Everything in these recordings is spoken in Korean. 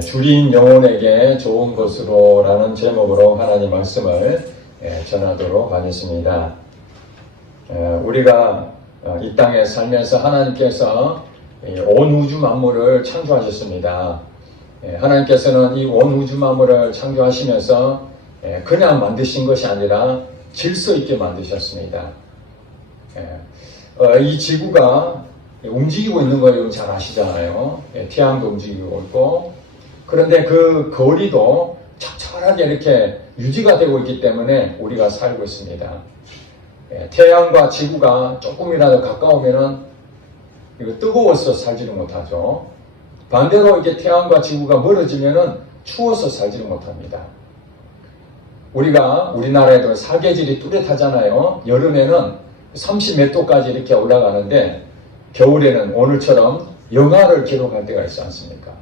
주린 영혼에게 좋은 것으로 라는 제목으로 하나님 말씀을 전하도록 하겠습니다. 우리가 이 땅에 살면서 하나님께서 온 우주 만물을 창조하셨습니다. 하나님께서는 이 온 우주 만물을 창조하시면서 그냥 만드신 것이 아니라 질서 있게 만드셨습니다. 이 지구가 움직이고 있는 거 여러분 잘 아시잖아요. 태양도 움직이고 있고, 그런데 그 거리도 적절하게 이렇게 유지가 되고 있기 때문에 우리가 살고 있습니다. 태양과 지구가 조금이라도 가까우면은 이거 뜨거워서 살지를 못하죠. 반대로 이렇게 태양과 지구가 멀어지면은 추워서 살지를 못합니다. 우리나라에도 사계절이 뚜렷하잖아요. 여름에는 30 몇 도까지 이렇게 올라가는데 겨울에는 오늘처럼 영하를 기록할 때가 있지 않습니까?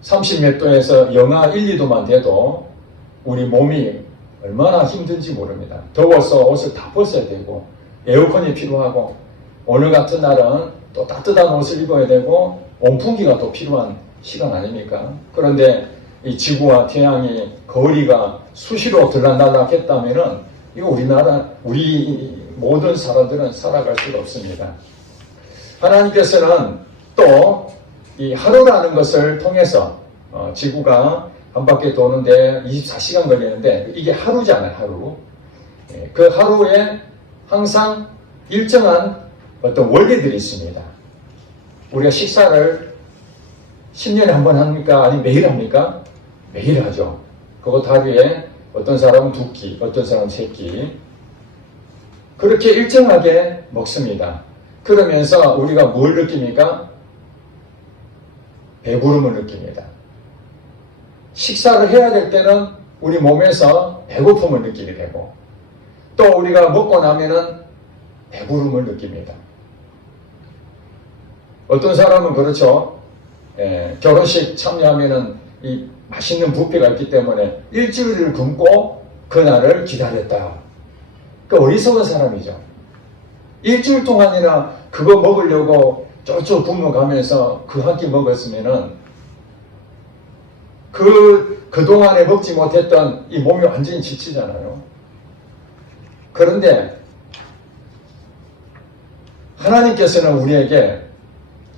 30 몇 도에서 영하 1, 2도만 돼도 우리 몸이 얼마나 힘든지 모릅니다. 더워서 옷을 다 벗어야 되고 에어컨이 필요하고, 오늘 같은 날은 또 따뜻한 옷을 입어야 되고 온풍기가 또 필요한 시간 아닙니까? 그런데 이 지구와 태양이 거리가 수시로 들락날락 했다면은 이거 우리 모든 사람들은 살아갈 수가 없습니다. 하나님께서는 또 이 하루라는 것을 통해서 지구가 한 바퀴 도는데 24시간 걸리는데 이게 하루잖아요, 하루. 그 하루에 항상 일정한 어떤 원리들이 있습니다. 우리가 식사를 10년에 한 번 합니까? 아니면 매일 합니까? 매일 하죠. 그것 하루에 어떤 사람은 2끼, 어떤 사람은 3끼. 그렇게 일정하게 먹습니다. 그러면서 우리가 뭘 느낍니까? 배부름을 느낍니다. 식사를 해야 될 때는 우리 몸에서 배고픔을 느끼게 되고, 또 우리가 먹고 나면은 배부름을 느낍니다. 어떤 사람은 그렇죠. 결혼식 참여하면은 이 맛있는 뷔페가 있기 때문에 일주일을 굶고 그날을 기다렸다. 그 어리석은 사람이죠. 일주일 동안이나 그거 먹으려고 쫄쫄 굶어가면서 그 한 끼 먹었으면은 그동안에 먹지 못했던 이 몸이 완전히 지치잖아요. 그런데 하나님께서는 우리에게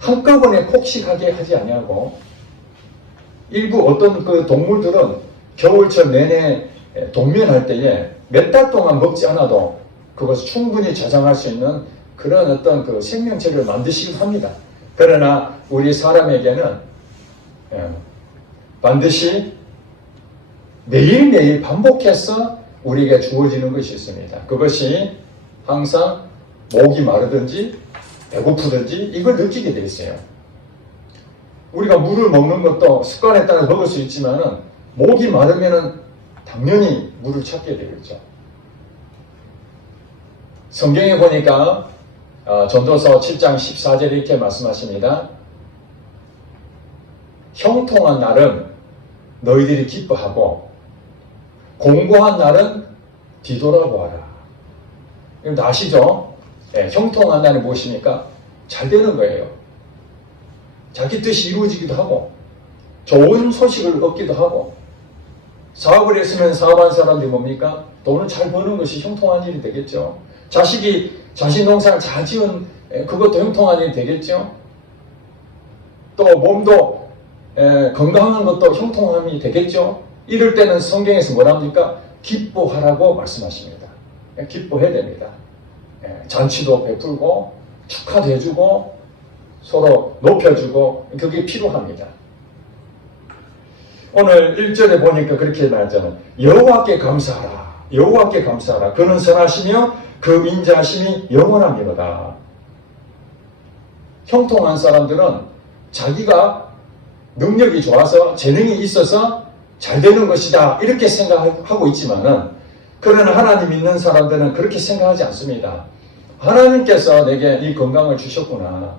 한꺼번에 폭식하게 하지 아니하고, 일부 어떤 그 동물들은 겨울철 내내 동면할 때에 몇 달 동안 먹지 않아도 그것을 충분히 저장할 수 있는 그런 어떤 그 생명체를 만드시기도 합니다. 그러나 우리 사람에게는 반드시 매일매일 반복해서 우리에게 주어지는 것이 있습니다. 그것이 항상 목이 마르든지 배고프든지 이걸 느끼게 돼 있어요. 우리가 물을 먹는 것도 습관에 따라 먹을 수 있지만은 목이 마르면은 당연히 물을 찾게 되겠죠. 성경에 보니까 전도서 7장 14절에 이렇게 말씀하십니다. 형통한 날은 너희들이 기뻐하고 공고한 날은 뒤돌아보아라. 여러분 아시죠? 형통한 날이 무엇입니까? 잘 되는 거예요. 자기 뜻이 이루어지기도 하고 좋은 소식을 얻기도 하고, 사업을 했으면 사업한 사람들이 뭡니까? 돈을 잘 버는 것이 형통한 일이 되겠죠. 자식이 자신 농사를 잘 지은 그것도 형통한 일이 되겠죠. 또 몸도 건강한 것도 형통함이 되겠죠. 이럴 때는 성경에서 뭐랍니까? 기뻐하라고 말씀하십니다. 기뻐해야 됩니다. 잔치도 베풀고 축하도 해주고 서로 높여주고 그게 필요합니다. 오늘 1절에 보니까 그렇게 말하잖아요. 여호와께 감사하라. 여호와께 감사하라. 그는 선하시며 그 인자하심이 영원하니로다. 형통한 사람들은 자기가 능력이 좋아서 재능이 있어서 잘 되는 것이다 이렇게 생각하고 있지만은, 그러나 하나님 믿는 사람들은 그렇게 생각하지 않습니다. 하나님께서 내게 이 건강을 주셨구나.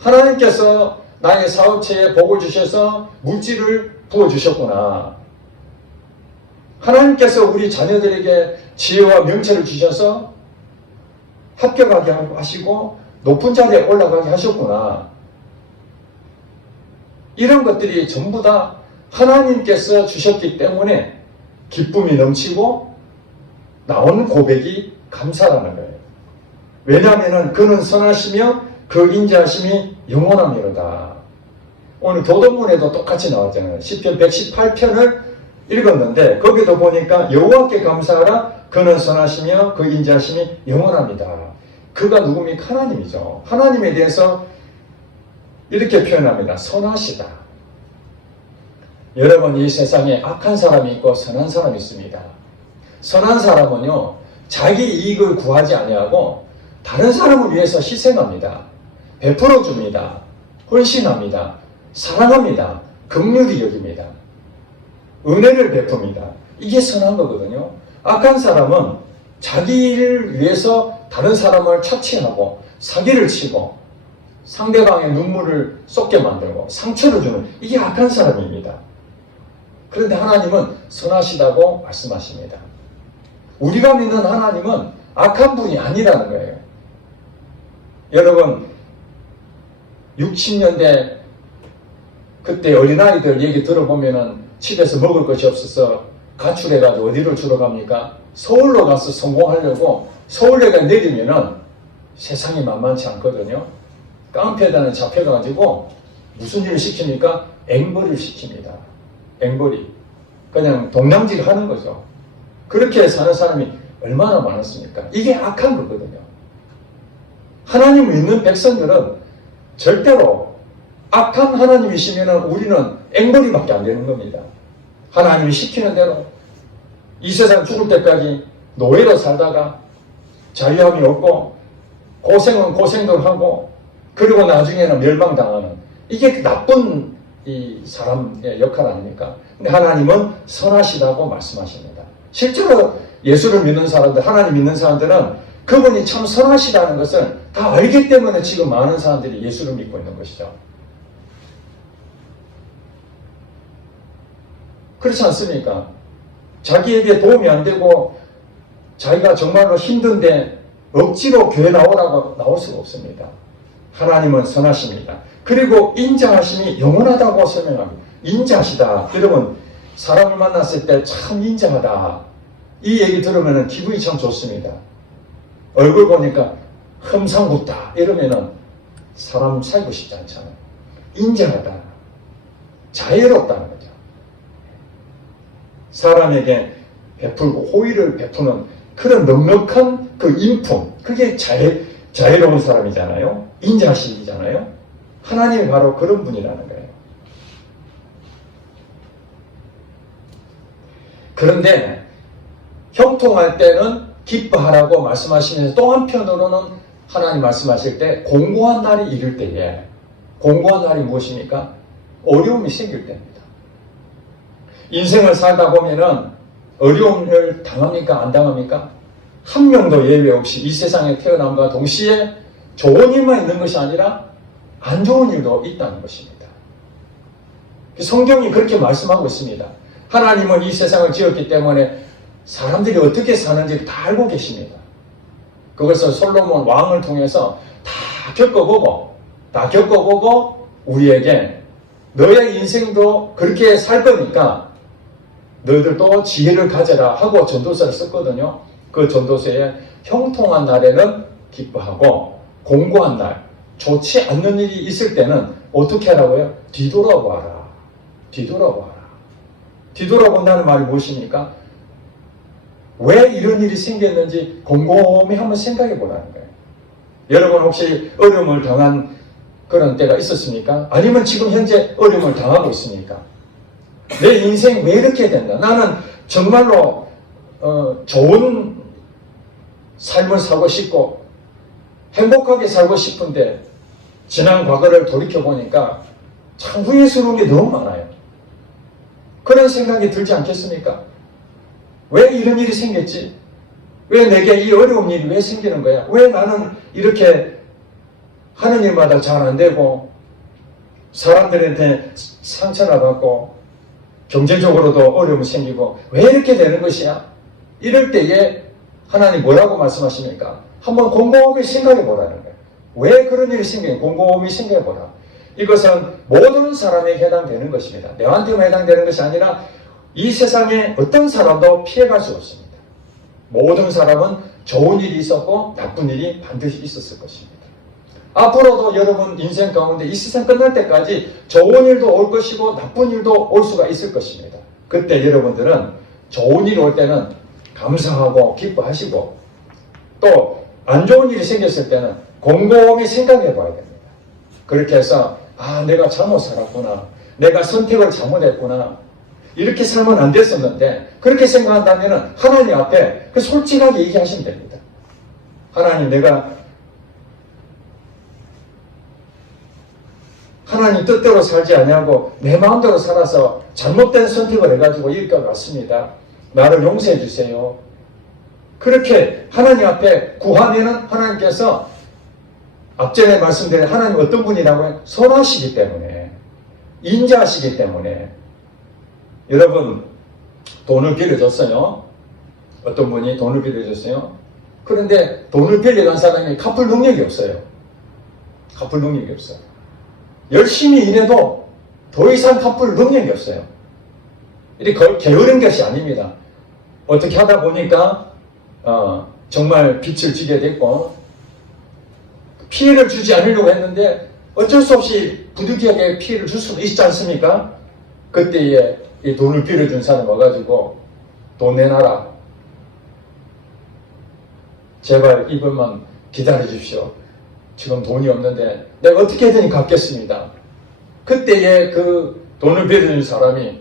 하나님께서 나의 사업체에 복을 주셔서 물질을 부어주셨구나. 하나님께서 우리 자녀들에게 지혜와 명철을 주셔서 합격하게 하시고 높은 자리에 올라가게 하셨구나. 이런 것들이 전부 다 하나님께서 주셨기 때문에 기쁨이 넘치고 나오는 고백이 감사라는 거예요. 왜냐하면 그는 선하시며 그 인자하심이 영원함이로다. 오늘 교동문에도 똑같이 나왔잖아요. 시편 118편을 읽었는데 거기도 보니까 여호와께 감사하라. 그는 선하시며 그 인자하심이 영원합니다. 그가 누굽니까? 하나님이죠. 하나님에 대해서 이렇게 표현합니다. 선하시다. 여러분, 이 세상에 악한 사람이 있고 선한 사람이 있습니다. 선한 사람은요, 자기 이익을 구하지 아니하고 다른 사람을 위해서 희생합니다. 베풀어 줍니다. 헌신합니다. 사랑합니다. 긍휼히 여깁니다. 은혜를 베풉니다. 이게 선한 거거든요. 악한 사람은 자기를 위해서 다른 사람을 착취하고 사기를 치고 상대방의 눈물을 쏟게 만들고 상처를 주는, 이게 악한 사람입니다. 그런데 하나님은 선하시다고 말씀하십니다. 우리가 믿는 하나님은 악한 분이 아니라는 거예요. 여러분, 60년대 그때 어린아이들 얘기 들어보면은 집에서 먹을 것이 없어서 가출해가지고 어디로 주러 갑니까? 서울로 가서 성공하려고 서울역에 내리면은 세상이 만만치 않거든요. 깡패단에 잡혀가지고 무슨 일을 시킵니까? 앵벌이를 시킵니다. 앵벌이. 그냥 동남질 하는 거죠. 그렇게 사는 사람이 얼마나 많았습니까? 이게 악한 거거든요. 하나님을 믿는 백성들은 절대로 악한 하나님이시면 우리는 앵벌이밖에 안 되는 겁니다. 하나님이 시키는 대로 이 세상 죽을 때까지 노예로 살다가 자유함이 없고 고생은 고생도 하고 그리고 나중에는 멸망당하는, 이게 나쁜 이 사람의 역할 아닙니까? 근데 하나님은 선하시다고 말씀하십니다. 실제로 예수를 믿는 사람들, 하나님 믿는 사람들은 그분이 참 선하시다는 것을 다 알기 때문에 지금 많은 사람들이 예수를 믿고 있는 것이죠. 그렇지 않습니까? 자기에게 도움이 안 되고 자기가 정말로 힘든데 억지로 교회 나오라고 나올 수가 없습니다. 하나님은 선하십니다. 그리고 인자하심이 영원하다고 설명합니다. 인자하시다. 여러분, 사람을 만났을 때 참 인자하다. 이 얘기 들으면 기분이 참 좋습니다. 얼굴 보니까 흠상궂다 이러면은 사람 살고 싶지 않잖아요. 인자하다. 자애롭다는 거죠. 사람에게 베풀고 호의를 베푸는 그런 넉넉한 그 인품, 그게 자애로운 사람이잖아요. 인자하시잖아요. 하나님이 바로 그런 분이라는 거예요. 그런데 형통할 때는 기뻐하라고 말씀하시면서 또 한편으로는 하나님 말씀하실 때 공고한 날이 이를 때에, 공고한 날이 무엇입니까? 어려움이 생길 때입니다. 인생을 살다 보면은 어려움을 당합니까? 안 당합니까? 한 명도 예외 없이 이 세상에 태어남과 동시에 좋은 일만 있는 것이 아니라 안 좋은 일도 있다는 것입니다. 성경이 그렇게 말씀하고 있습니다. 하나님은 이 세상을 지었기 때문에 사람들이 어떻게 사는지 다 알고 계십니다. 그것을 솔로몬 왕을 통해서 다 겪어보고 우리에게 너의 인생도 그렇게 살 거니까 너희들도 지혜를 가져라 하고 전도서를 썼거든요. 그 전도서에 형통한 날에는 기뻐하고 공고한 날, 좋지 않는 일이 있을 때는 어떻게 하라고요? 뒤돌아보아라. 뒤돌아본다는 말이 무엇입니까? 왜 이런 일이 생겼는지 곰곰이 한번 생각해 보라는 거예요. 여러분 혹시 어려움을 당한 그런 때가 있었습니까? 아니면 지금 현재 어려움을 당하고 있습니까? 내 인생 왜 이렇게 된다? 나는 정말로 좋은 삶을 살고 싶고 행복하게 살고 싶은데 지난 과거를 돌이켜보니까 참 후회스러운 게 너무 많아요. 그런 생각이 들지 않겠습니까? 왜 이런 일이 생겼지? 왜 내게 이 어려운 일이 왜 생기는 거야? 왜 나는 이렇게 하는 일마다 잘 안 되고 사람들한테 상처나 받고 경제적으로도 어려움이 생기고 왜 이렇게 되는 것이야? 이럴 때에 하나님 뭐라고 말씀하십니까? 한번 곰곰이 생각해 보라는 거예요. 왜 그런 일이 생기냐? 곰곰이 생각해 보라. 이것은 모든 사람에게 해당되는 것입니다. 내한테만 해당되는 것이 아니라 이 세상에 어떤 사람도 피해갈 수 없습니다. 모든 사람은 좋은 일이 있었고 나쁜 일이 반드시 있었을 것입니다. 앞으로도 여러분 인생 가운데 이 세상 끝날 때까지 좋은 일도 올 것이고 나쁜 일도 올 수가 있을 것입니다. 그때 여러분들은 좋은 일이 올 때는 감사하고 기뻐하시고 또 안 좋은 일이 생겼을 때는 곰곰이 생각해 봐야 됩니다. 그렇게 해서 내가 잘못 살았구나. 내가 선택을 잘못했구나. 이렇게 살면 안 됐었는데 그렇게 생각한다면 하나님 앞에 솔직하게 얘기하시면 됩니다. 하나님, 내가 하나님 뜻대로 살지 아니하고 내 마음대로 살아서 잘못된 선택을 해가지고 이럴 것 같습니다. 나를 용서해 주세요. 그렇게 하나님 앞에 구하면은 하나님께서 앞전에 말씀드린 하나님 어떤 분이라고요? 선하시기 때문에, 인자하시기 때문에. 여러분, 돈을 빌려줬어요. 어떤 분이 돈을 빌려줬어요. 그런데 돈을 빌려간 사람이 갚을 능력이 없어요. 갚을 능력이 없어요. 열심히 일해도 더 이상 갚을 능력이 없어요. 이렇게 게으른 것이 아닙니다. 어떻게 하다 보니까 정말 빚을 지게 됐고 피해를 주지 않으려고 했는데 어쩔 수 없이 부득이하게 피해를 줄 수도 있지 않습니까? 그때에 이 돈을 빌려준 사람 와가지고 돈 내놔라. 제발 이번만 기다려 주십시오. 지금 돈이 없는데 내가 어떻게든 갚겠습니다. 그때에 그 돈을 빌려준 사람이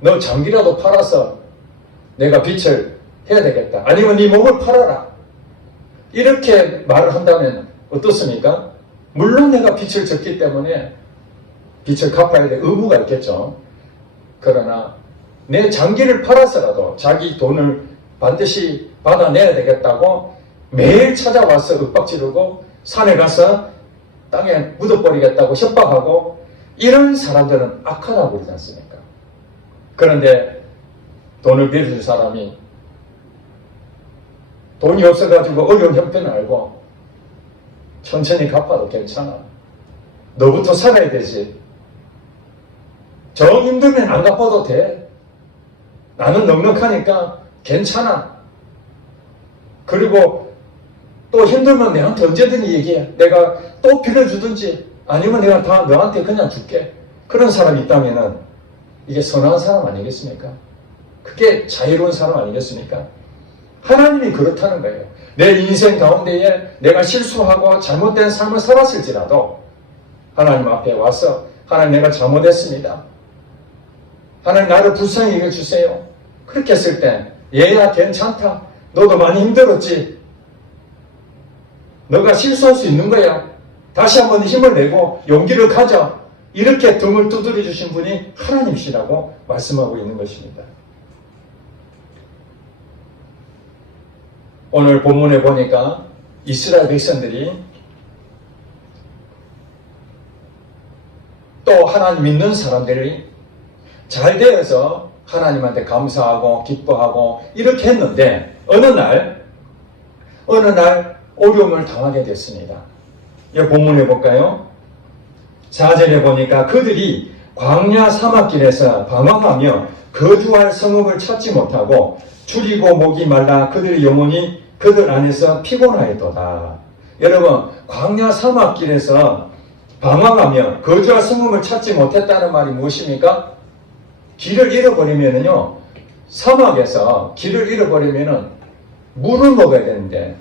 너 장기라도 팔아서 내가 빚을 해야 되겠다. 아니면 네 몸을 팔아라. 이렇게 말을 한다면 어떻습니까? 물론 내가 빚을 졌기 때문에 빚을 갚아야 될 의무가 있겠죠. 그러나 내 장기를 팔아서라도 자기 돈을 반드시 받아내야 되겠다고 매일 찾아와서 윽박지르고 산에 가서 땅에 묻어버리겠다고 협박하고 이런 사람들은 악하다고 그러지 않습니까? 그런데 돈을 빌려준 사람이 돈이 없어가지고 어려운 형편을 알고 천천히 갚아도 괜찮아. 너부터 살아야 되지. 정 힘들면 안 갚아도 돼. 나는 넉넉하니까 괜찮아. 그리고 또 힘들면 내한테 언제든지 얘기해. 내가 또 빌려주든지 아니면 내가 다 너한테 그냥 줄게. 그런 사람이 있다면은 이게 선한 사람 아니겠습니까? 그게 자유로운 사람 아니겠습니까? 하나님이 그렇다는 거예요. 내 인생 가운데에 내가 실수하고 잘못된 삶을 살았을지라도 하나님 앞에 와서 하나님 내가 잘못했습니다. 하나님 나를 불쌍히 여겨주세요. 그렇게 했을 때 얘야 괜찮다. 너도 많이 힘들었지. 너가 실수할 수 있는 거야. 다시 한번 힘을 내고 용기를 가져. 이렇게 등을 두드려 주신 분이 하나님이시라고 말씀하고 있는 것입니다. 오늘 본문에 보니까 이스라엘 백성들이 또 하나님 믿는 사람들이 잘 되어서 하나님한테 감사하고 기뻐하고 이렇게 했는데 어느 날 어려움을 당하게 됐습니다. 이 본문에 볼까요? 4절에 보니까 그들이 광야 사막길에서 방황하며 거주할 성읍을 찾지 못하고 줄이고 목이 말라 그들의 영혼이 그들 안에서 피곤하였도다. 여러분, 광야 사막길에서 방황하며 거주할 성읍을 찾지 못했다는 말이 무엇입니까? 길을 잃어버리면은요, 사막에서 길을 잃어버리면은 물을 먹어야 되는데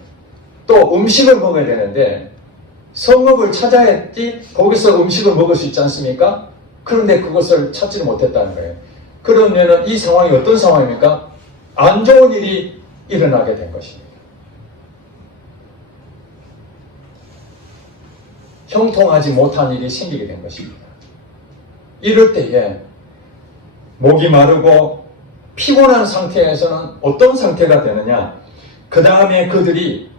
또 음식을 먹어야 되는데 성읍을 찾아야지 거기서 음식을 먹을 수 있지 않습니까? 그런데 그것을 찾지를 못했다는 거예요. 그러면은 이 상황이 어떤 상황입니까? 안 좋은 일이 일어나게 된 것입니다. 형통하지 못한 일이 생기게 된 것입니다. 이럴 때에 목이 마르고 피곤한 상태에서는 어떤 상태가 되느냐? 그 다음에 그들이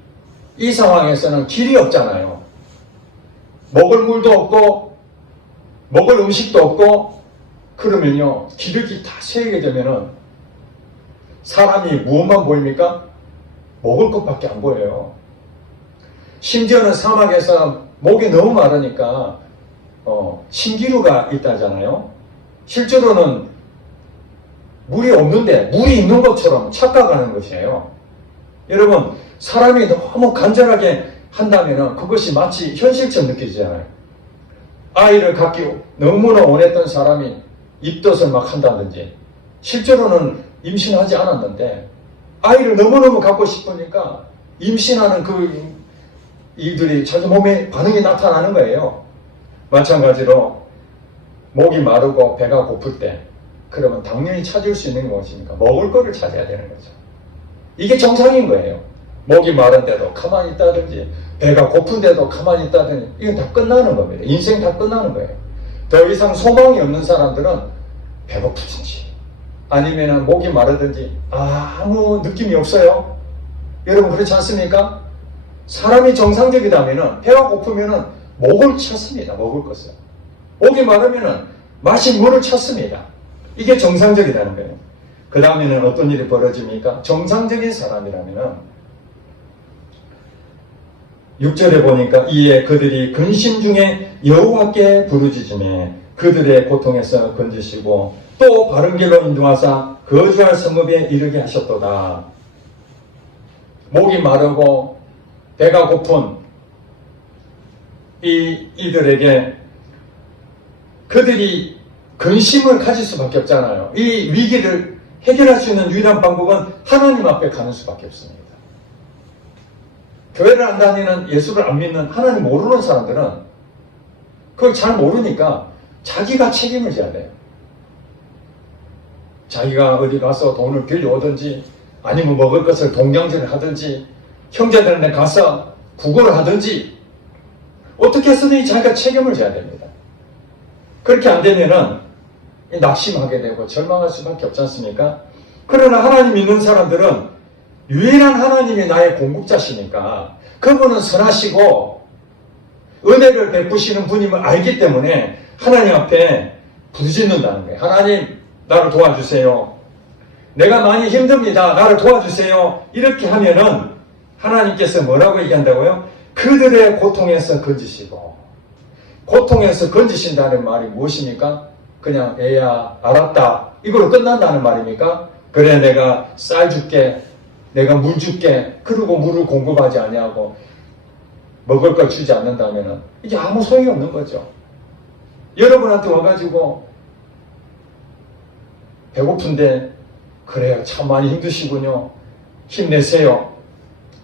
이 상황에서는 길이 없잖아요. 먹을 물도 없고 먹을 음식도 없고 그러면요 기력이 다 쇠게 되면은 사람이 무엇만 보입니까? 먹을 것밖에 안 보여요. 심지어는 사막에서 목이 너무 마르니까 신기루가 있다잖아요. 실제로는 물이 없는데 물이 있는 것처럼 착각하는 것이에요. 여러분, 사람이 너무 간절하게 한다면 그것이 마치 현실처럼 느껴지잖아요. 아이를 갖기 너무나 원했던 사람이 입덧을 막 한다든지, 실제로는 임신하지 않았는데 아이를 너무너무 갖고 싶으니까 임신하는 그 이들이 자기 몸에 반응이 나타나는 거예요. 마찬가지로 목이 마르고 배가 고플 때, 그러면 당연히 찾을 수 있는 것이니까 먹을 거를 찾아야 되는 거죠. 이게 정상인 거예요. 목이 마른데도 가만히 있다든지 배가 고픈데도 가만히 있다든지, 이건 다 끝나는 겁니다. 인생 다 끝나는 거예요. 더 이상 소망이 없는 사람들은 배고프든지 아니면 목이 마르든지 아무 느낌이 없어요. 여러분, 그렇지 않습니까? 사람이 정상적이다면 배가 고프면 목을 찾습니다. 먹을 것을. 목이 마르면 마실 물을 찾습니다. 이게 정상적이라는 거예요. 그 다음에는 어떤 일이 벌어집니까? 정상적인 사람이라면 6절에 보니까 이에 그들이 근심 중에 여호와께 부르짖으매 그들의 고통에서 건지시고 또 바른 길로 인도하사 거주할 성읍에 이르게 하셨도다. 목이 마르고 배가 고픈 이들에게 그들이 근심을 가질 수밖에 없잖아요. 이 위기를 해결할 수 있는 유일한 방법은 하나님 앞에 가는 수밖에 없습니다. 교회를 안 다니는, 예수를 안 믿는, 하나님 모르는 사람들은 그걸 잘 모르니까 자기가 책임을 져야 돼요. 자기가 어디 가서 돈을 빌려오든지 아니면 먹을 것을 동경질을 하든지 형제들한테 가서 구걸을 하든지 어떻게 해서든 자기가 책임을 져야 됩니다. 그렇게 안 되면은 낙심하게 되고 절망할 수밖에 없지 않습니까? 그러나 하나님 믿는 사람들은 유일한 하나님이 나의 공급자시니까 그분은 선하시고 은혜를 베푸시는 분임을 알기 때문에 하나님 앞에 부르짖는다는 거예요. 하나님, 나를 도와주세요. 내가 많이 힘듭니다. 나를 도와주세요. 이렇게 하면은 하나님께서 뭐라고 얘기한다고요? 그들의 고통에서 건지시고, 고통에서 건지신다는 말이 무엇입니까? 그냥 애야 알았다 이걸로 끝난다는 말입니까? 그래, 내가 쌀 줄게, 내가 물 줄게, 그리고 물을 공급하지 아니하고 먹을 걸 주지 않는다면 이게 아무 소용이 없는 거죠. 여러분한테 와가지고 배고픈데 그래요, 참 많이 힘드시군요, 힘내세요,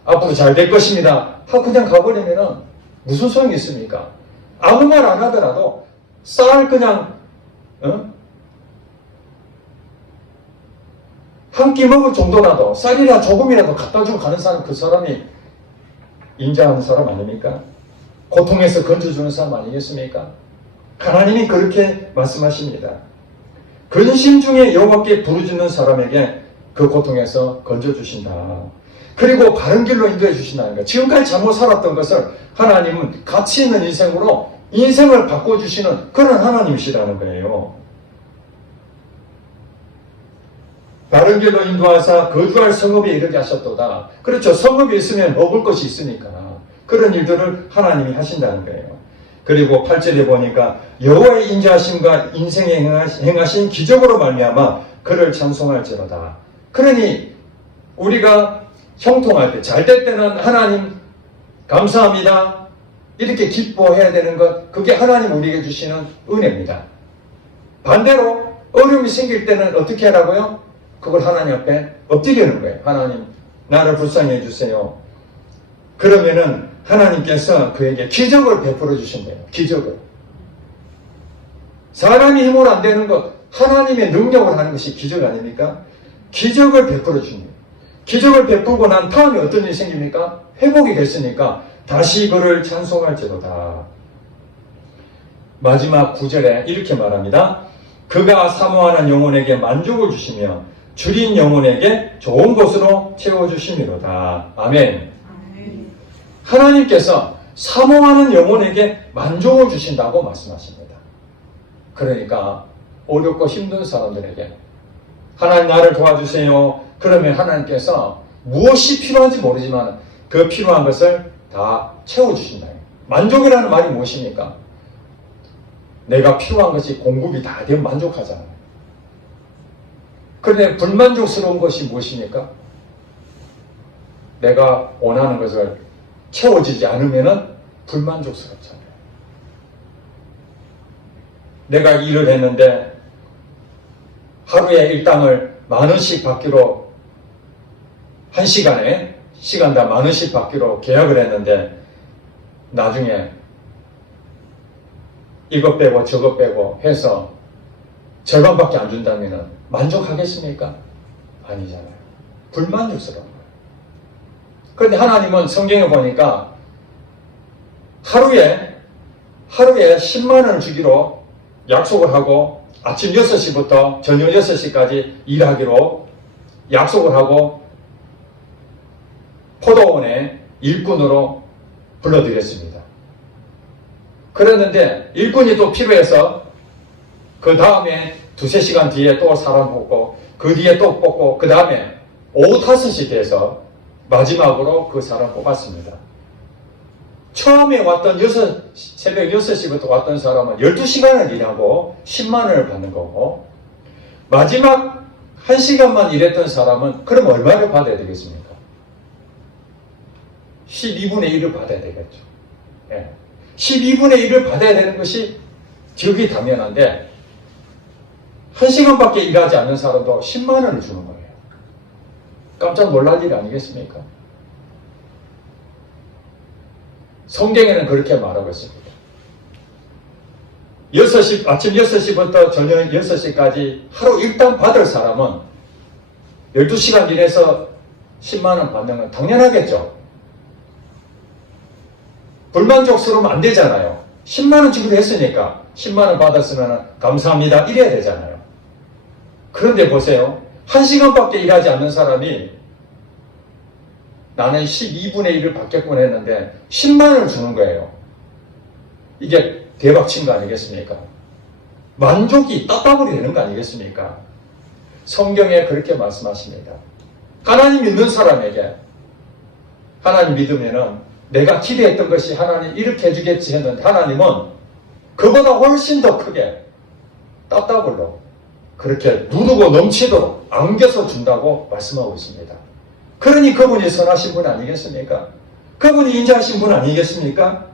앞으로 잘 될 것입니다 하고 그냥 가버리면 무슨 소용이 있습니까? 아무 말 안 하더라도 쌀 그냥 한 끼 먹을 정도라도 쌀이나 조금이라도 갖다 주고 가는 사람, 그 사람이 인자하는 사람 아닙니까? 고통에서 건져주는 사람 아니겠습니까? 하나님이 그렇게 말씀하십니다. 근심 중에 여호와께 부르짖는 사람에게 그 고통에서 건져주신다. 그리고 바른 길로 인도해 주신다는 거예요. 지금까지 잘못 살았던 것을 하나님은 가치 있는 인생으로 인생을 바꿔주시는 그런 하나님이시라는 거예요. 바른 길로 인도하사 거주할 성읍에 이르게 하셨도다. 그렇죠. 성읍이 있으면 먹을 것이 있으니까 그런 일들을 하나님이 하신다는 거예요. 그리고 8절에 보니까 여호와의 인자하심과 인생에 행하신 기적으로 말미암아 그를 찬송할지로다. 그러니 우리가 형통할 때, 잘 될 때는 하나님 감사합니다 이렇게 기뻐해야 되는 것, 그게 하나님 우리에게 주시는 은혜입니다. 반대로 어려움이 생길 때는 어떻게 하라고요? 그걸 하나님 앞에 엎드리는 거예요. 하나님, 나를 불쌍히 해주세요. 그러면은 하나님께서 그에게 기적을 베풀어 주신대요. 기적을. 사람이 힘으로 안 되는 것, 하나님의 능력을 하는 것이 기적 아닙니까? 기적을 베풀어 주십니다. 기적을 베풀고 난 다음에 어떤 일이 생깁니까? 회복이 됐으니까 다시 그를 찬송할지로다. 마지막 9절에 이렇게 말합니다. 그가 사모하는 영혼에게 만족을 주시며 줄인 영혼에게 좋은 것으로 채워주심이로다. 아멘. 하나님께서 사모하는 영혼에게 만족을 주신다고 말씀하십니다. 그러니까 어렵고 힘든 사람들에게 하나님 나를 도와주세요. 그러면 하나님께서 무엇이 필요한지 모르지만 그 필요한 것을 다 채워주신다. 만족이라는 말이 무엇입니까? 내가 필요한 것이 공급이 다 되면 만족하잖아요. 그런데 불만족스러운 것이 무엇입니까? 내가 원하는 것을 채워지지 않으면 불만족스럽잖아요. 내가 일을 했는데 하루에 일당을 10,000원씩 받기로, 한 시간에 시간당 10,000원씩 받기로 계약을 했는데 나중에 이것 빼고 저것 빼고 해서 절반밖에 안 준다면 만족하겠습니까? 아니잖아요. 불만족스러운 거예요. 그런데 하나님은 성경에 보니까 하루에 10만 원을 주기로 약속을 하고 아침 6시부터 저녁 6시까지 일하기로 약속을 하고 포도원에 일꾼으로 불러드렸습니다. 그랬는데 일꾼이 또 필요해서 그 다음에 2-3시간 뒤에 또 사람 뽑고 그 뒤에 또 뽑고 그 다음에 오후 5시 돼서 마지막으로 그 사람 뽑았습니다. 처음에 왔던 새벽 6시부터 왔던 사람은 12시간을 일하고 10만 원을 받는 거고, 마지막 1시간만 일했던 사람은 그럼 얼마를 받아야 되겠습니까? 12분의 1을 받아야 되겠죠. 예. 12분의 1을 받아야 되는 것이 지극히 당연한데 1시간밖에 일하지 않는 사람도 10만 원을 주는 거예요. 깜짝 놀랄 일 아니겠습니까? 성경에는 그렇게 말하고 있습니다. 아침 6시부터 저녁 6시까지 하루 일당 받을 사람은 12시간 일해서 10만 원 받는 건 당연하겠죠. 불만족스러우면 안 되잖아요. 10만 원 주기로 했으니까 10만 원 받았으면 감사합니다 이래야 되잖아요. 그런데 보세요. 1시간밖에 일하지 않는 사람이 나는 12분의 1을 받겠구나 했는데 10만 원을 주는 거예요. 이게 대박친 거 아니겠습니까? 만족이 따따블이 되는 거 아니겠습니까? 성경에 그렇게 말씀하십니다. 하나님 믿는 사람에게, 하나님 믿으면은 내가 기대했던 것이 하나님 이렇게 해주겠지 했는데 하나님은 그보다 훨씬 더 크게 따따블로 그렇게 누르고 넘치도록 안겨서 준다고 말씀하고 있습니다. 그러니 그분이 선하신 분 아니겠습니까? 그분이 인자하신 분 아니겠습니까?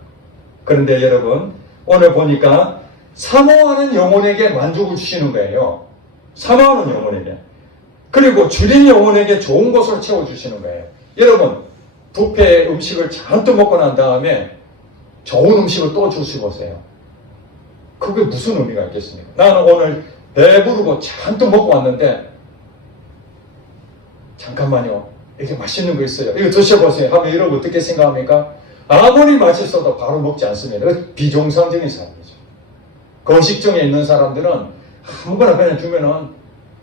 그런데 여러분, 오늘 보니까 사모하는 영혼에게 만족을 주시는 거예요. 사모하는 영혼에게. 그리고 줄인 영혼에게 좋은 것을 채워주시는 거예요. 여러분, 뷔페 음식을 잔뜩 먹고 난 다음에 좋은 음식을 또 주시보세요. 그게 무슨 의미가 있겠습니까? 나는 오늘 배부르고 잔뜩 먹고 왔는데 잠깐만요. 이렇게 맛있는 거 있어요. 이거 드셔보세요. 하면 이러고 어떻게 생각합니까? 아무리 맛있어도 바로 먹지 않습니다. 비정상적인 사람이죠. 거식증에 있는 사람들은 아무거나 그냥 주면은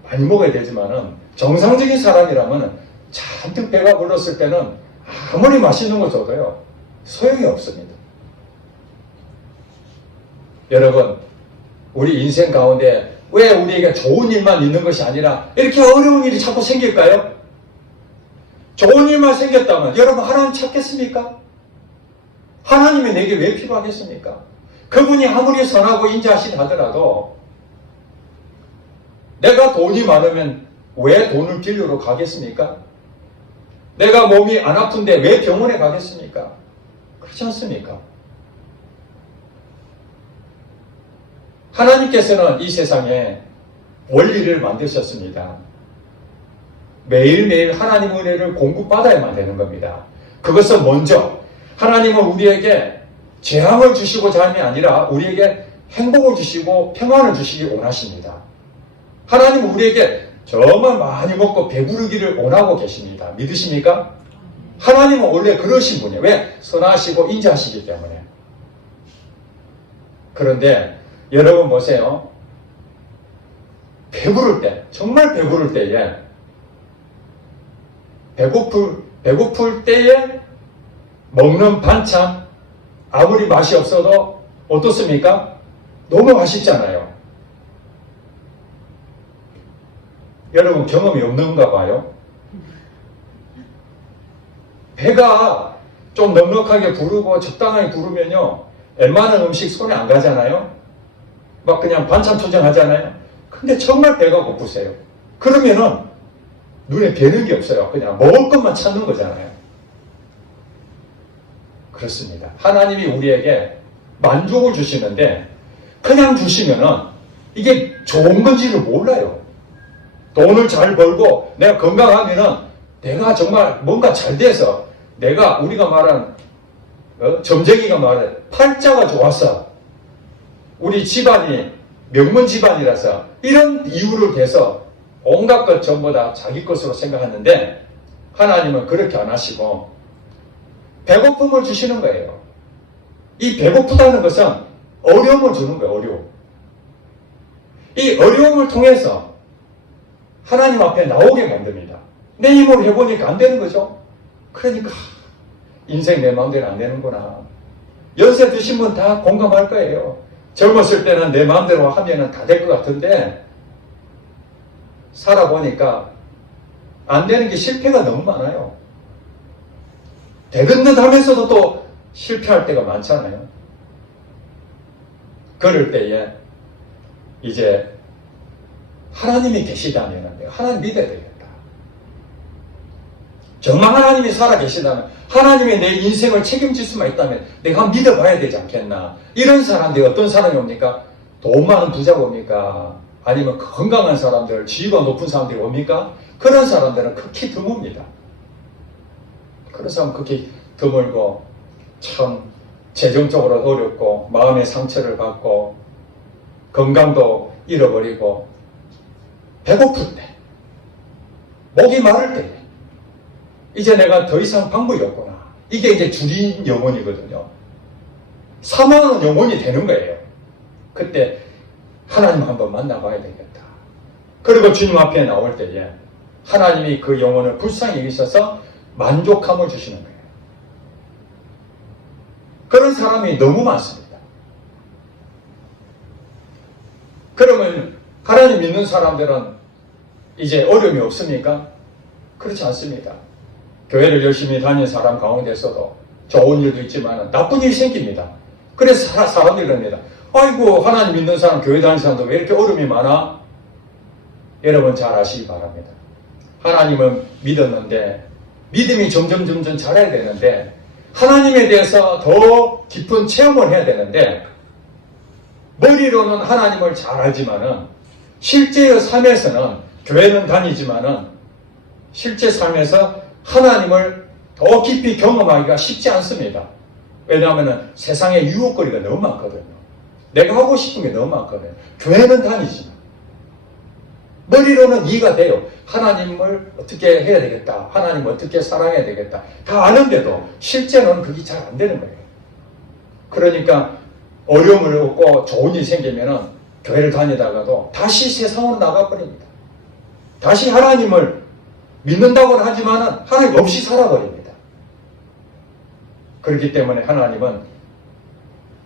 많이 먹어야 되지만은 정상적인 사람이라면 잔뜩 배가 불렀을 때는 아무리 맛있는 거 줘도요 소용이 없습니다. 여러분, 우리 인생 가운데 왜 우리에게 좋은 일만 있는 것이 아니라 이렇게 어려운 일이 자꾸 생길까요? 좋은 일만 생겼다면 여러분 하나님 찾겠습니까? 하나님이 내게 왜 필요하겠습니까? 그분이 아무리 선하고 인자하신 하더라도 내가 돈이 많으면 왜 돈을 빌려러 가겠습니까? 내가 몸이 안 아픈데 왜 병원에 가겠습니까? 그렇지 않습니까? 하나님께서는 이 세상에 원리를 만드셨습니다. 매일매일 하나님 은혜를 공급받아야만 되는 겁니다. 그것은 먼저 하나님은 우리에게 재앙을 주시고자 함이 아니라 우리에게 행복을 주시고 평안을 주시기 원하십니다. 하나님은 우리에게 정말 많이 먹고 배부르기를 원하고 계십니다. 믿으십니까? 하나님은 원래 그러신 분이에요. 왜? 선하시고 인자하시기 때문에. 그런데 여러분 보세요. 배부를 때, 정말 배부를 때에, 배고플 때에 먹는 반찬, 아무리 맛이 없어도 어떻습니까? 너무 맛있잖아요. 여러분 경험이 없는가 봐요. 배가 좀 넉넉하게 부르고 적당하게 부르면요 웬만한 음식 손에 안 가잖아요. 막 그냥 반찬 투정하잖아요. 근데 정말 배가 고프세요. 그러면은 눈에 뵈는 게 없어요. 그냥 먹을 것만 찾는 거잖아요. 그렇습니다. 하나님이 우리에게 만족을 주시는데 그냥 주시면은 이게 좋은 건지를 몰라요. 돈을 잘 벌고 내가 건강하면은 내가 정말 뭔가 잘 돼서 내가 우리가 말한 점쟁이가 말해 팔자가 좋았어. 우리 집안이 명문 집안이라서 이런 이유를 대서 온갖 것 전부 다 자기 것으로 생각하는데 하나님은 그렇게 안 하시고 배고픔을 주시는 거예요. 이 배고프다는 것은 어려움을 주는 거예요. 어려움. 이 어려움을 통해서 하나님 앞에 나오게 만듭니다. 내 힘으로 해보니까 안 되는 거죠. 그러니까 인생 내 마음대로 안 되는구나. 연세 드신 분 다 공감할 거예요. 젊었을 때는 내 마음대로 하면 다 될 것 같은데 살아보니까 안 되는 게 실패가 너무 많아요. 되는 듯 하면서도 또 실패할 때가 많잖아요. 그럴 때에 이제 하나님이 계시다면 내가 하나님 믿어야 되겠다. 정말 하나님이 살아계시다면 하나님이 내 인생을 책임질 수만 있다면 내가 믿어봐야 되지 않겠나. 이런 사람들이 어떤 사람이 옵니까? 돈 많은 부자가 옵니까? 아니면 건강한 사람들, 지위가 높은 사람들이 옵니까? 그런 사람들은 극히 드뭅니다. 그런 사람은 극히 드물고 참 재정적으로 어렵고 마음의 상처를 받고 건강도 잃어버리고 배고플 때 목이 마를 때 이제 내가 더 이상 방법이 없구나. 이게 이제 줄인 영혼이거든요. 사망은 영혼이 되는 거예요. 그때 하나님 한번 만나봐야 되겠다. 그리고 주님 앞에 나올 때에 하나님이 그 영혼을 불쌍히 여기셔서 만족함을 주시는 거예요. 그런 사람이 너무 많습니다. 그러면 하나님 믿는 사람들은 이제 어려움이 없습니까? 그렇지 않습니다. 교회를 열심히 다니는 사람 가운데서도 좋은 일도 있지만 나쁜 일이 생깁니다. 그래서 사람들이 그럽니다. 아이고 하나님 믿는 사람 교회 다니는 사람도 왜 이렇게 어려움이 많아? 여러분 잘 아시기 바랍니다. 하나님은 믿었는데 믿음이 점점 자라야 되는데 하나님에 대해서 더 깊은 체험을 해야 되는데 머리로는 하나님을 잘 알지만은 실제의 삶에서는 교회는 다니지만은 실제 삶에서 하나님을 더 깊이 경험하기가 쉽지 않습니다. 왜냐하면 세상에 유혹거리가 너무 많거든요. 내가 하고 싶은 게 너무 많거든요. 교회는 다니지만 머리로는 이해가 돼요. 하나님을 어떻게 해야 되겠다. 하나님을 어떻게 사랑해야 되겠다. 다 아는데도 실제는 그게 잘 안 되는 거예요. 그러니까 어려움을 얻고 좋은 일이 생기면 교회를 다니다가도 다시 세상으로 나가버립니다. 다시 하나님을 믿는다고는 하지만 하나님 없이 살아버립니다. 그렇기 때문에 하나님은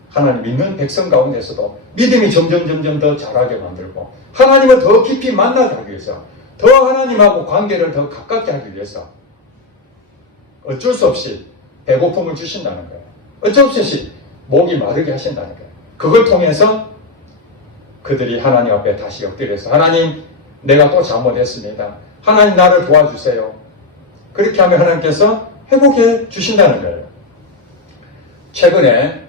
하나님 믿는 백성 가운데서도 믿음이 점점 더 자라게 만들고 하나님을 더 깊이 만나게 하기 위해서 더 하나님하고 관계를 더 가깝게 하기 위해서 어쩔 수 없이 배고픔을 주신다는 거예요. 어쩔 수 없이 목이 마르게 하신다는 거예요. 그걸 통해서 그들이 하나님 앞에 다시 엎드려서 하나님 내가 또 잘못했습니다. 하나님 나를 도와주세요. 그렇게 하면 하나님께서 회복해 주신다는 거예요. 최근에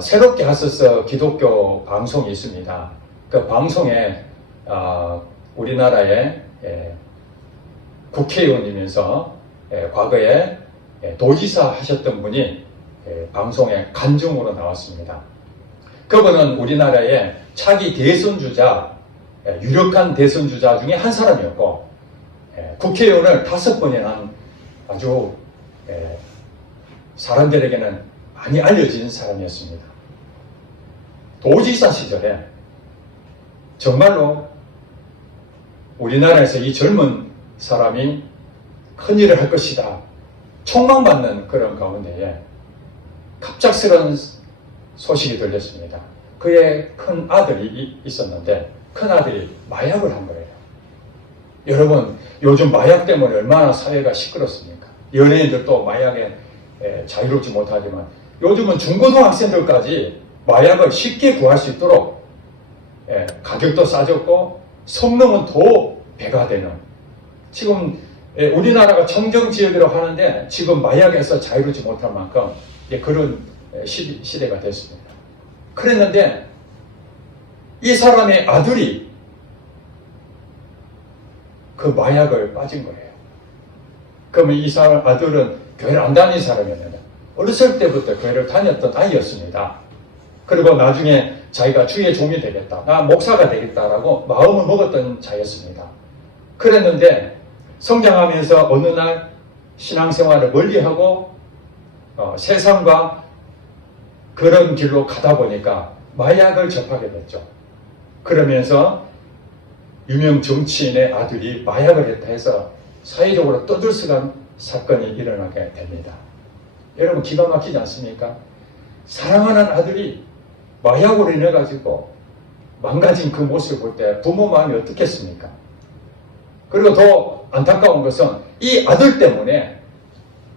새롭게 하셔서 기독교 방송이 있습니다. 그 방송에 우리나라의 국회의원이면서 과거에 도지사 하셨던 분이 방송에 간증으로 나왔습니다. 그분은 우리나라의 차기 대선주자, 유력한 대선주자 중에 한 사람이었고 국회의원을 5번이나 한 아주 사람들에게는 많이 알려진 사람이었습니다. 도지사 시절에 정말로 우리나라에서 이 젊은 사람이 큰일을 할 것이다 촉망받는 그런 가운데에 갑작스러운 소식이 들렸습니다. 그의 큰 아들이 있었는데 큰 아들이 마약을 한 거예요. 여러분 요즘 마약 때문에 얼마나 사회가 시끄럽습니까? 연예인들도 마약에 자유롭지 못하지만 요즘은 중고등학생들까지 마약을 쉽게 구할 수 있도록 가격도 싸졌고 성능은 더 배가 되는, 지금 우리나라가 청정지역이라고 하는데 지금 마약에서 자유롭지 못할 만큼 그런 시대가 됐습니다. 그랬는데 이 사람의 아들이 그 마약을 빠진 거예요. 그러면 이 사람 아들은 교회를 안 다닌 사람이었는데 어렸을 때부터 교회를 다녔던 아이였습니다. 그리고 나중에 자기가 주의 종이 되겠다, 나 목사가 되겠다라고 마음을 먹었던 자였습니다. 그랬는데 성장하면서 어느 날 신앙생활을 멀리하고 세상과 그런 길로 가다 보니까 마약을 접하게 됐죠. 그러면서 유명 정치인의 아들이 마약을 했다 해서 사회적으로 떠들썩한 사건이 일어나게 됩니다. 여러분, 기가 막히지 않습니까? 사랑하는 아들이 마약으로 인해 가지고 망가진 그 모습을 볼 때 부모 마음이 어떻겠습니까? 그리고 더 안타까운 것은 이 아들 때문에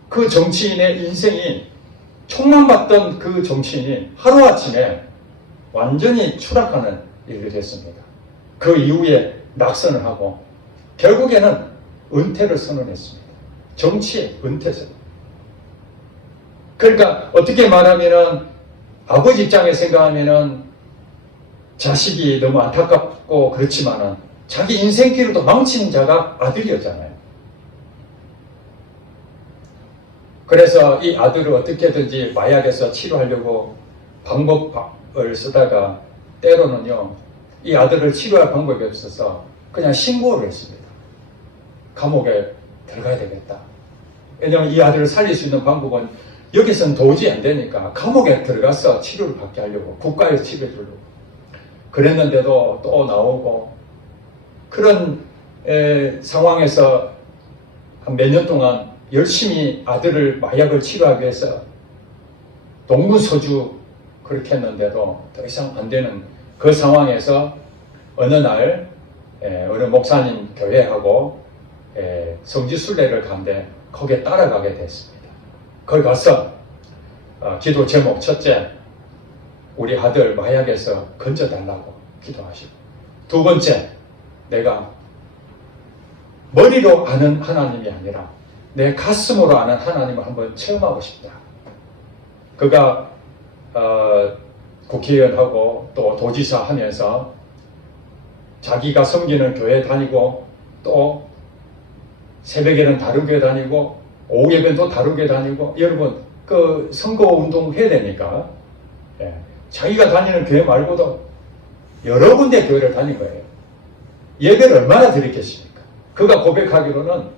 그 정치인의 인생이, 총만 받던 그 정치인이 하루아침에 완전히 추락하는 일이 됐습니다. 그 이후에 낙선을 하고 결국에는 은퇴를 선언했습니다. 정치 은퇴선. 그러니까 어떻게 말하면은 아버지 입장에 생각하면은 자식이 너무 안타깝고 그렇지만은 자기 인생길을 또 망친 자가 아들이었잖아요. 그래서 이 아들을 어떻게든지 마약에서 치료하려고 방법을 쓰다가 때로는요, 이 아들을 치료할 방법이 없어서 그냥 신고를 했습니다. 감옥에 들어가야 되겠다. 왜냐하면 이 아들을 살릴 수 있는 방법은 여기서는 도저히 안 되니까 감옥에 들어가서 치료를 받게 하려고, 국가에서 치료해 주려고 그랬는데도 또 나오고, 그런 상황에서 한 몇 년 동안 열심히 아들을 마약을 치료하기 위해서 동문서주 그렇게 했는데도 더 이상 안 되는 그 상황에서 어느 날 어느 목사님 교회하고 성지순례를 간데 거기에 따라가게 됐습니다. 거기 가서 기도 제목 첫째, 우리 아들 마약에서 건져달라고 기도하시고, 두 번째, 내가 머리로 아는 하나님이 아니라 내 가슴으로 아는 하나님을 한번 체험하고 싶다. 그가 국회의원하고 또 도지사 하면서 자기가 섬기는 교회 다니고, 또 새벽에는 다른 교회 다니고, 오후에는 또 다른 교회 다니고, 여러분 그 선거운동 해야 되니까 자기가 다니는 교회 말고도 여러 군데 교회를 다닌 거예요. 예배를 얼마나 드렸겠습니까? 그가 고백하기로는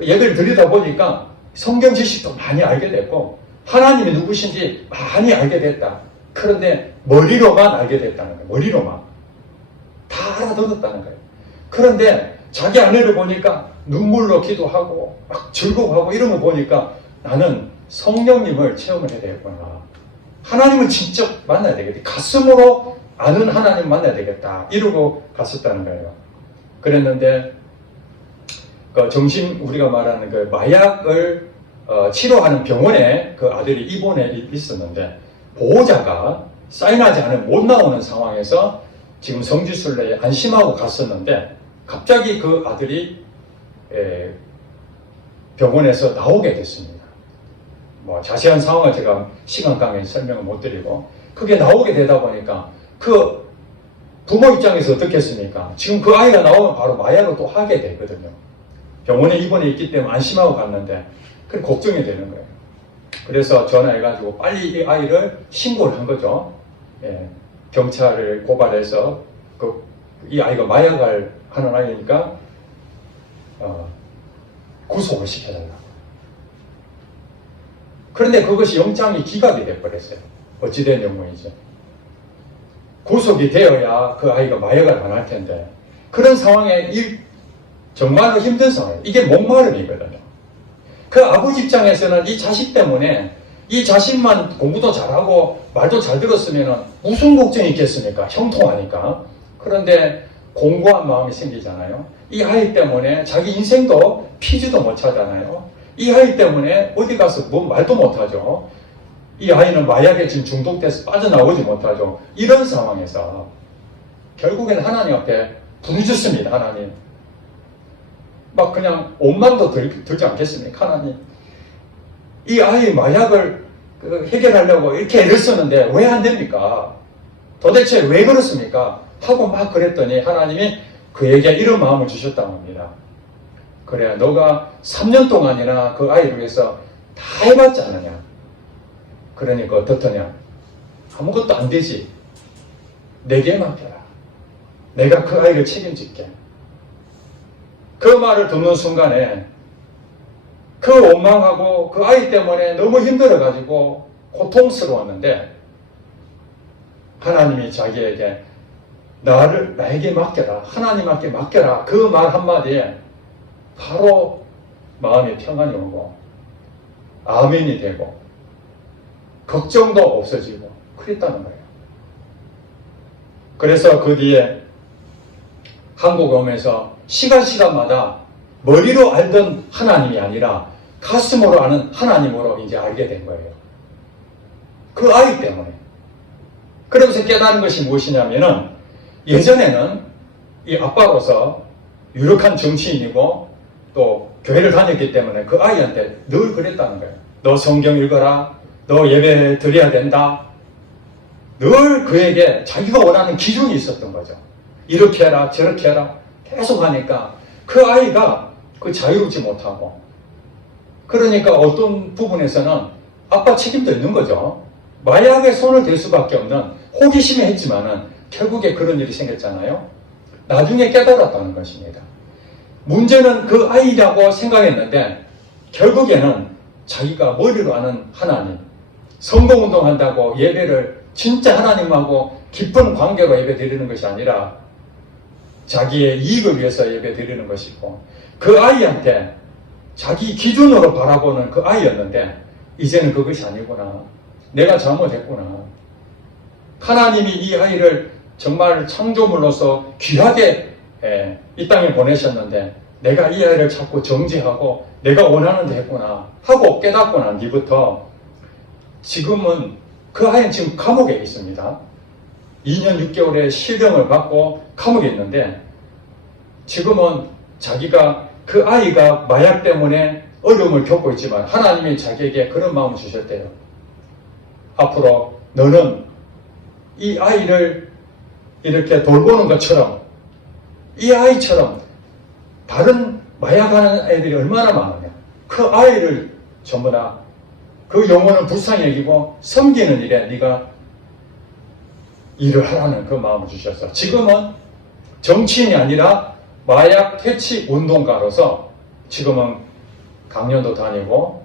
예배를 드리다 보니까 성경 지식도 많이 알게 됐고 하나님이 누구신지 많이 알게 됐다. 그런데 머리로만 알게 됐다는 거예요. 머리로만. 다 알아들었다는 거예요. 그런데 자기 아내를 보니까 눈물로 기도하고 막 즐거워하고 이런 거 보니까 나는 성령님을 체험을 해야 되겠구나. 하나님을 직접 만나야 되겠다. 가슴으로 아는 하나님 만나야 되겠다. 이러고 갔었다는 거예요. 그랬는데 그 우리가 말하는 그 마약을 치료하는 병원에 그 아들이 입원해 있었는데 보호자가 사인하지 않으면 못 나오는 상황에서 지금 성지순례에 안심하고 갔었는데 갑자기 그 아들이 병원에서 나오게 됐습니다. 뭐 자세한 상황을 제가 시간 관계에 설명을 못 드리고, 그게 나오게 되다 보니까 그 부모 입장에서 어떻겠습니까? 지금 그 아이가 나오면 바로 마약을 또 하게 되거든요. 병원에 입원해 있기 때문에 안심하고 갔는데 그래 걱정이 되는 거예요. 그래서 전화해가지고 빨리 이 아이를 신고를 한 거죠. 경찰을 고발해서 이 아이가 마약을 하는 아이니까 구속을 시켜달라고. 그런데 그것이 영장이 기각이 돼버렸어요. 어찌된 영문이죠. 구속이 되어야 그 아이가 마약을 안 할 텐데, 그런 상황에 정말로 힘든 상황이에요. 이게 목마름이거든요. 그 아버지 입장에서는 이 자식 때문에, 이 자식만 공부도 잘하고 말도 잘 들었으면 무슨 걱정이 있겠습니까? 형통하니까. 그런데 공고한 마음이 생기잖아요. 이 아이 때문에 자기 인생도 피지도 못하잖아요. 이 아이 때문에 어디 가서 뭐 말도 못하죠. 이 아이는 마약에 지금 중독돼서 빠져나오지 못하죠. 이런 상황에서 결국에는 하나님 앞에 부르짖습니다. 하나님. 막 그냥 원망도 들지 않겠습니까? 하나님. 이 아이의 마약을 해결하려고 이렇게 애를 쓰는데 왜 안 됩니까? 도대체 왜 그렇습니까? 하고 막 그랬더니 하나님이 그에게 이런 마음을 주셨다고 합니다. 그래, 너가 3년 동안이나 그 아이를 위해서 다 해봤지 않느냐? 그러니까 어떻더냐? 아무것도 안 되지. 내게 맡겨라. 내가 그 아이를 책임질게. 그 말을 듣는 순간에 그 원망하고 그 아이 때문에 너무 힘들어가지고 고통스러웠는데 하나님이 자기에게 나에게 맡겨라. 하나님께 맡겨라. 그 말 한마디에 바로 마음의 평안이 오고 아멘이 되고 걱정도 없어지고 그랬다는 거예요. 그래서 그 뒤에 한국에 오면서 시간마다 머리로 알던 하나님이 아니라 가슴으로 아는 하나님으로 이제 알게 된 거예요. 그 아이 때문에. 그러면서 깨달은 것이 무엇이냐면은 예전에는 이 아빠로서 유력한 정치인이고 또 교회를 다녔기 때문에 그 아이한테 늘 그랬다는 거예요. 너 성경 읽어라. 너 예배 드려야 된다. 늘 그에게 자기가 원하는 기준이 있었던 거죠. 이렇게 해라 저렇게 해라 계속 하니까 그 아이가 그 자유롭지 못하고 그러니까 어떤 부분에서는 아빠 책임도 있는 거죠. 마약에 손을 댈 수밖에 없는 호기심에 했지만은 결국에 그런 일이 생겼잖아요. 나중에 깨달았다는 것입니다. 문제는 그 아이라고 생각했는데 결국에는 자기가 머리로 아는 하나님, 선거운동한다고 예배를 진짜 하나님하고 깊은 관계로 예배 드리는 것이 아니라 자기의 이익을 위해서 예배 드리는 것이고 그 아이한테 자기 기준으로 바라보는 그 아이였는데 이제는 그것이 아니구나. 내가 잘못했구나. 하나님이 이 아이를 정말 창조물로서 귀하게 이 땅에 보내셨는데 내가 이 아이를 자꾸 정죄하고 내가 원하는 데 했구나 하고 깨닫고 난 뒤부터 지금은 그 아이는 지금 감옥에 있습니다. 2년 6개월의 실형을 받고 감옥에 있는데 지금은 자기가 그 아이가 마약 때문에 어려움을 겪고 있지만 하나님이 자기에게 그런 마음을 주셨대요. 앞으로 너는 이 아이를 이렇게 돌보는 것처럼 이 아이처럼 다른 마약하는 애들이 얼마나 많으냐. 그 아이를 전부 다 그 영혼을 불쌍히 여기고 섬기는 일에 네가 일을 하라는 그 마음을 주셔서 지금은 정치인이 아니라 마약 퇴치 운동가로서 지금은 강연도 다니고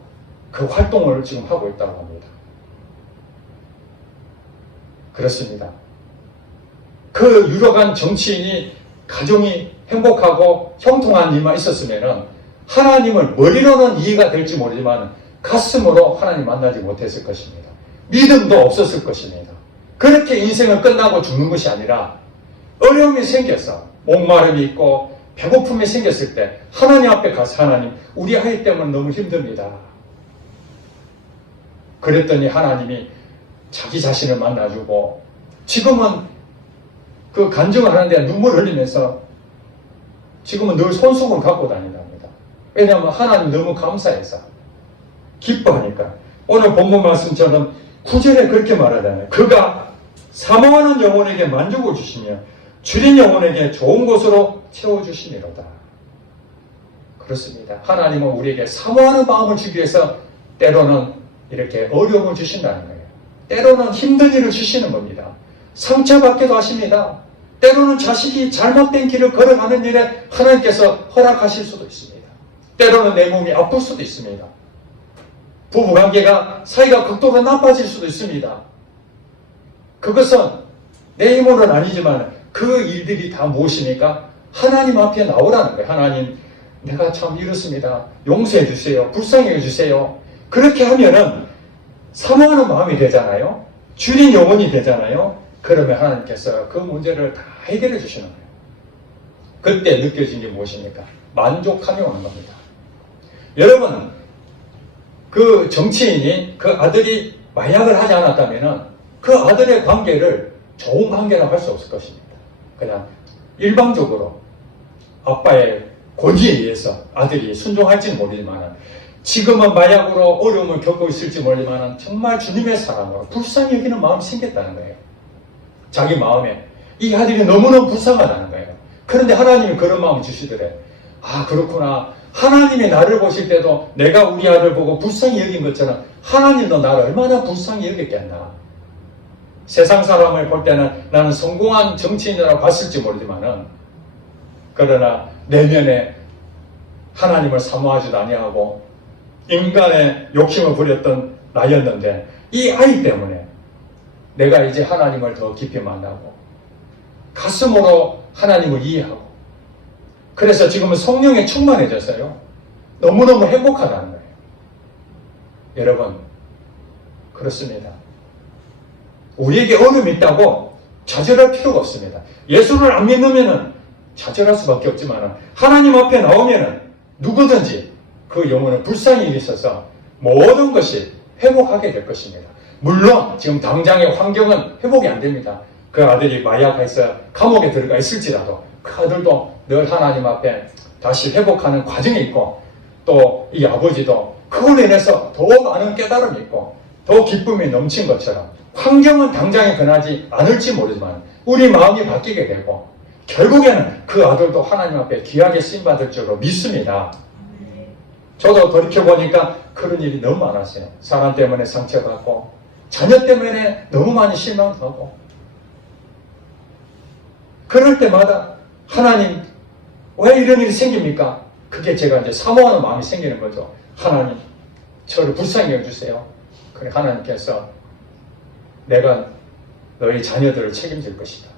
그 활동을 지금 하고 있다고 합니다. 그렇습니다. 그 유력한 정치인이 가정이 행복하고 형통한 일만 있었으면 하나님을 머리로는 이해가 될지 모르지만 가슴으로 하나님 만나지 못했을 것입니다. 믿음도 없었을 것입니다. 그렇게 인생은 끝나고 죽는 것이 아니라 어려움이 생겨서 목마름이 있고 배고픔이 생겼을 때 하나님 앞에 가서 하나님 우리 아이 때문에 너무 힘듭니다. 그랬더니 하나님이 자기 자신을 만나주고 지금은 그 간증을 하는데 눈물을 흘리면서 지금은 늘 손수건을 갖고 다닌답니다. 왜냐하면 하나님 너무 감사해서 기뻐하니까. 오늘 본문 말씀처럼 9절에 그렇게 말하잖아요. 그가 사모하는 영혼에게 만족을 주시며 줄인 영혼에게 좋은 곳으로 채워주시니로다. 그렇습니다. 하나님은 우리에게 사모하는 마음을 주기 위해서 때로는 이렇게 어려움을 주신다는 거예요. 때로는 힘든 일을 주시는 겁니다. 상처받기도 하십니다. 때로는 자식이 잘못된 길을 걸어가는 일에 하나님께서 허락하실 수도 있습니다. 때로는 내 몸이 아플 수도 있습니다. 부부관계가 사이가 극도로 나빠질 수도 있습니다. 그것은 내 힘으로는 아니지만 그 일들이 다 무엇입니까? 하나님 앞에 나오라는 거예요. 하나님, 내가 참 이렇습니다. 용서해 주세요. 불쌍해 주세요. 그렇게 하면은 사모하는 마음이 되잖아요. 줄인 영혼이 되잖아요. 그러면 하나님께서 그 문제를 다 해결해 주시는 거예요. 그때 느껴진 게 무엇입니까? 만족함이 오는 겁니다. 여러분, 그 정치인이 그 아들이 마약을 하지 않았다면 그 아들의 관계를 좋은 관계라고 할 수 없을 것입니다. 그냥 일방적으로 아빠의 권위에 의해서 아들이 순종할지는 모르지만 지금은 마약으로 어려움을 겪고 있을지 모르지만 정말 주님의 사랑으로 불쌍히 여기는 마음이 생겼다는 거예요. 자기 마음에 이 아들이 너무너무 불쌍하다는 거예요. 그런데 하나님이 그런 마음을 주시더래. 아, 그렇구나. 하나님이 나를 보실 때도 내가 우리 아들 보고 불쌍히 여긴 것처럼 하나님도 나를 얼마나 불쌍히 여겼겠나. 세상 사람을 볼 때는 나는 성공한 정치인이라고 봤을지 모르지만은 그러나 내면에 하나님을 사모하지도 아니하고 인간의 욕심을 부렸던 나였는데 이 아이 때문에 내가 이제 하나님을 더 깊이 만나고 가슴으로 하나님을 이해하고 그래서 지금은 성령에 충만해졌어요. 너무너무 행복하다는 거예요. 여러분, 그렇습니다. 우리에게 어려움이 있다고 좌절할 필요가 없습니다. 예수를 안 믿으면은 좌절할 수밖에 없지만 하나님 앞에 나오면은 누구든지 그 영혼은 불쌍히 있어서 모든 것이 회복하게 될 것입니다. 물론 지금 당장의 환경은 회복이 안 됩니다. 그 아들이 마약해서 감옥에 들어가 있을지라도 그 아들도 늘 하나님 앞에 다시 회복하는 과정이 있고 또 이 아버지도 그걸로 인해서 더 많은 깨달음이 있고 더 기쁨이 넘친 것처럼 환경은 당장에 변하지 않을지 모르지만 우리 마음이 바뀌게 되고 결국에는 그 아들도 하나님 앞에 귀하게 쓰임받을 줄로 믿습니다. 저도 돌이켜보니까 그런 일이 너무 많았어요. 사람 때문에 상처받고 자녀 때문에 너무 많이 실망하고 그럴 때마다 하나님 왜 이런 일이 생깁니까? 그게 제가 이제 사모하는 마음이 생기는 거죠. 하나님 저를 불쌍히 여겨주세요. 그래 하나님께서 내가 너희 자녀들을 책임질 것이다.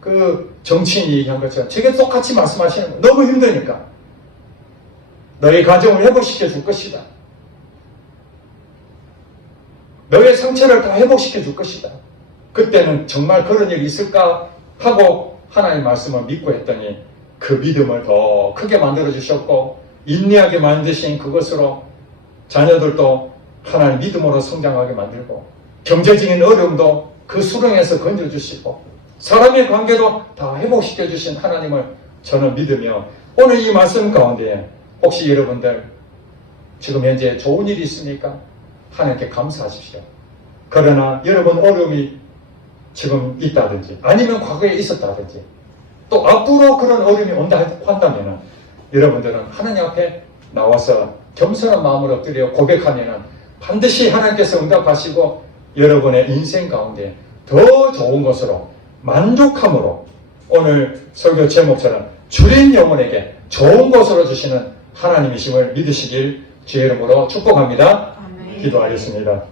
그 정치인이 얘기한 것처럼 제게 똑같이 말씀하시는 거예요. 너무 힘드니까 너희 가정을 회복시켜 줄 것이다. 너의 상처를 다 회복시켜 줄 것이다. 그때는 정말 그런 일이 있을까 하고 하나님 말씀을 믿고 했더니 그 믿음을 더 크게 만들어 주셨고 인내하게 만드신 그것으로 자녀들도 하나님 믿음으로 성장하게 만들고 경제적인 어려움도 그 수렁에서 건져주시고 사람의 관계도 다 회복시켜 주신 하나님을 저는 믿으며 오늘 이 말씀 가운데 혹시 여러분들 지금 현재 좋은 일이 있습니까? 하나님께 감사하십시오. 그러나 여러분 어려움이 지금 있다든지 아니면 과거에 있었다든지 또 앞으로 그런 어려움이 온다 한다면 여러분들은 하나님 앞에 나와서 겸손한 마음으로 엎드려 고백하면 반드시 하나님께서 응답하시고 여러분의 인생 가운데 더 좋은 것으로 만족함으로 오늘 설교 제목처럼 주린 영혼에게 좋은 것으로 주시는 하나님이심을 믿으시길 주의 이름으로 축복합니다. 아멘. 기도하겠습니다.